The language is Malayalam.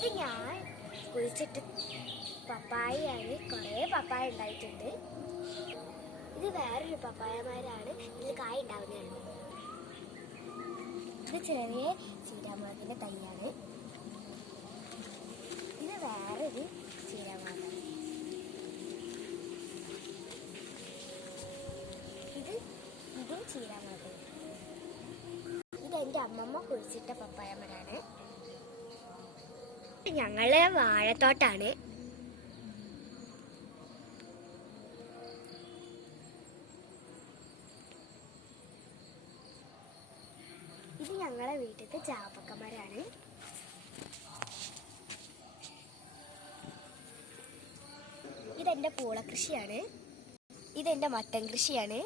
ഇത് ഞാൻ കുഴിച്ചിട്ട് പപ്പായയാണ്. കുറേ പപ്പായ ഉണ്ടായിട്ടുണ്ട്. ഇത് വേറൊരു പപ്പായമാരാണ്. ഇതിൽ കായ ഉണ്ടാവുന്നതാണ്. ഇത് ചെറിയ ചീരാമുളകിൻ്റെ തൈയാണ്. ഇത് വേറൊരു ചീരാമുളകാണ്. ഇതും ചീരാമുളക്. ഇതെൻ്റെ അമ്മമ്മ കുഴിച്ചിട്ട പപ്പായമരാണ്. ഞങ്ങളെ വാഴത്തോട്ടാണ്. ഇത് ഞങ്ങളെ വീട്ടിലത്തെ ചാമ്പക്കമരാണ്. ഇതെൻ്റെ പൂള കൃഷിയാണ്. ഇതെൻ്റെ മത്തൻ കൃഷിയാണ്.